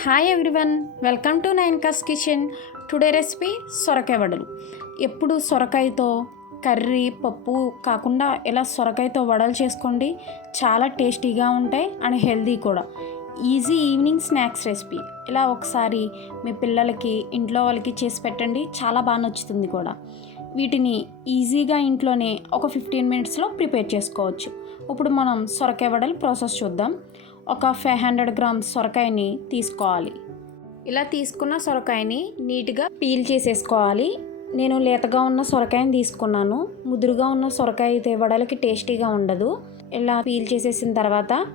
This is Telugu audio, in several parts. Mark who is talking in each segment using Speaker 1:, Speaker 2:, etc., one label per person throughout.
Speaker 1: Hi everyone welcome to nine కస్ కిచెన్ టుడే రెసిపీ సొరకాయ వడలు. ఎప్పుడు సొరకాయతో కర్రీ పప్పు కాకుండా ఇలా సొరకాయతో వడలు చేసుకోండి చాలా టేస్టీగా ఉంటాయి అండ్ హెల్దీ కూడా. ఈజీ ఈవినింగ్ స్నాక్స్ రెసిపీ ఇలా ఒకసారి మీ పిల్లలకి ఇంట్లో వాళ్ళకి చేసి పెట్టండి చాలా బాగా నచ్చుతుంది కూడా. వీటిని ఈజీగా ఇంట్లోనే ఒక ఫిఫ్టీన్ మినిట్స్లో ప్రిపేర్ చేసుకోవచ్చు. ఇప్పుడు మనం సొరకాయ వడలు ప్రాసెస్ చూద్దాం. ఒక ఫైవ్ హండ్రెడ్ గ్రామ్స్ సొరకాయని తీసుకోవాలి. ఇలా తీసుకున్న సొరకాయని నీట్గా పీల్ చేసేసుకోవాలి. నేను లేతగా ఉన్న సొరకాయని తీసుకున్నాను. ముదురుగా ఉన్న సొరకాయ అయితే వడలకి టేస్టీగా ఉండదు. ఇలా పీల్ చేసేసిన తర్వాత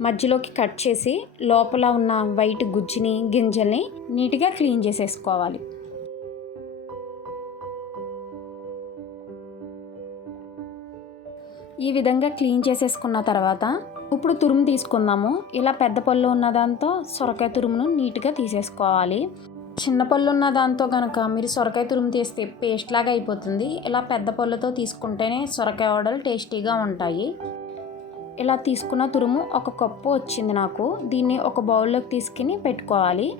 Speaker 1: మధ్యలోకి కట్ చేసి లోపల ఉన్న వైట్ గుజ్జుని గింజల్ని నీట్గా క్లీన్ చేసేసుకోవాలి. ఈ విధంగా క్లీన్ చేసేసుకున్న తర్వాత ఇప్పుడు తురుము తీసుకుందాము. ఇలా పెద్ద పళ్ళు ఉన్న దాంతో సొరకాయ తురుమును నీట్గా తీసేసుకోవాలి. చిన్న పళ్ళు ఉన్న దాంతో కనుక మీరు సొరకాయ తురుము తీస్తే పేస్ట్ లాగా అయిపోతుంది. ఇలా పెద్ద పళ్ళుతో తీసుకుంటేనే సొరకాయ వడలు టేస్టీగా ఉంటాయి. ఇలా తీసుకున్న తురుము ఒక కప్పు వచ్చింది నాకు. దీన్ని ఒక బౌల్లోకి తీసుకుని పెట్టుకోవాలి.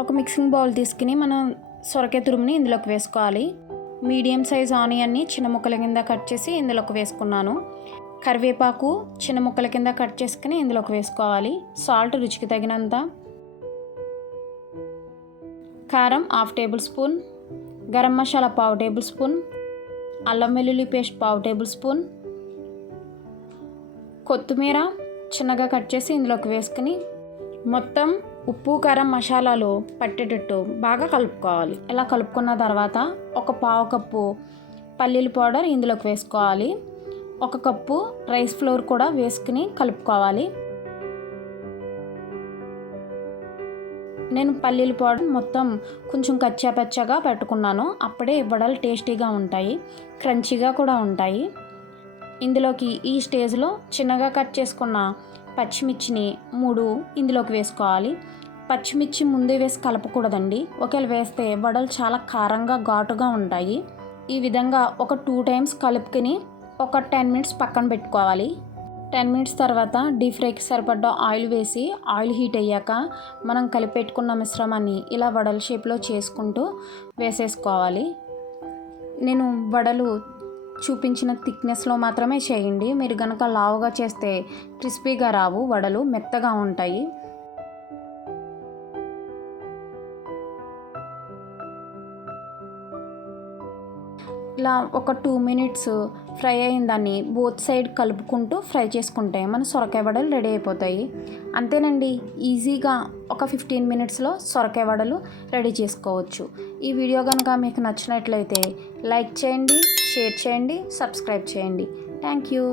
Speaker 1: ఒక మిక్సింగ్ బౌల్ తీసుకుని మనం సొరకాయ తురుముని ఇందులోకి వేసుకోవాలి. మీడియం సైజ్ ఆనియన్ని చిన్న ముక్కల కింద కట్ చేసి ఇందులోకి వేసుకున్నాను. కరివేపాకు చిన్న ముక్కల కింద కట్ చేసుకుని ఇందులోకి వేసుకోవాలి. సాల్ట్ రుచికి తగినంత. కారం half tablespoon. Garam masala పావు టేబుల్ స్పూన్. అల్లం వెల్లుల్లి పేస్ట్ పావు టేబుల్ స్పూన్. కొత్తిమీర చిన్నగా కట్ చేసి ఇందులోకి వేసుకుని మొత్తం ఉప్పు కారం మసాలాలు పట్టేటట్టు బాగా కలుపుకోవాలి. ఇలా కలుపుకున్న తర్వాత ఒక పావు కప్పు పల్లీల పౌడర్ ఇందులోకి వేసుకోవాలి. ఒక కప్పు రైస్ ఫ్లోర్ కూడా వేసుకుని కలుపుకోవాలి. నేను పల్లీల పౌడర్ మొత్తం కొంచెం కచ్చా పచ్చగా పెట్టుకున్నాను. అప్పుడే వడలు టేస్టీగా ఉంటాయి క్రంచీగా కూడా ఉంటాయి. ఇందులోకి ఈ స్టేజ్లో చిన్నగా కట్ చేసుకున్న పచ్చిమిర్చిని మూడు ఇందులోకి వేసుకోవాలి. పచ్చిమిర్చి ముందే వేసి కలపకూడదండి. ఒకవేళ వేస్తే వడలు చాలా కారంగా ఘాటుగా ఉంటాయి. ఈ విధంగా ఒక టూ టైమ్స్ కలుపుకొని ఒక టెన్ మినిట్స్ పక్కన పెట్టుకోవాలి. టెన్ మినిట్స్ తర్వాత డీప్ ఫ్రైకి సరిపడ్డ ఆయిల్ వేసి ఆయిల్ హీట్ అయ్యాక మనం కలిపెట్టుకున్న మిశ్రమాన్ని ఇలా వడల షేప్లో చేసుకుంటూ వేసేసుకోవాలి. నేను వడలు చూపించిన థిక్నెస్లో మాత్రమే చేయండి. మీరు కనుక లావుగా చేస్తే క్రిస్పీగా రావు వడలు మెత్తగా ఉంటాయి. ఇలా ఒక టూ మినిట్స్ ఫ్రై అయిన దాన్ని బోత్ సైడ్ కలుపుకుంటూ ఫ్రై చేసుకుంటే మన సొరకాయ వడలు రెడీ అయిపోతాయి. అంతేనండి ఈజీగా ఒక ఫిఫ్టీన్ మినిట్స్లో సొరకాయ వడలు రెడీ చేసుకోవచ్చు. ఈ వీడియో కనుక మీకు నచ్చినట్లయితే లైక్ చేయండి షేర్ చేయండి సబ్స్క్రైబ్ చేయండి. Thank you.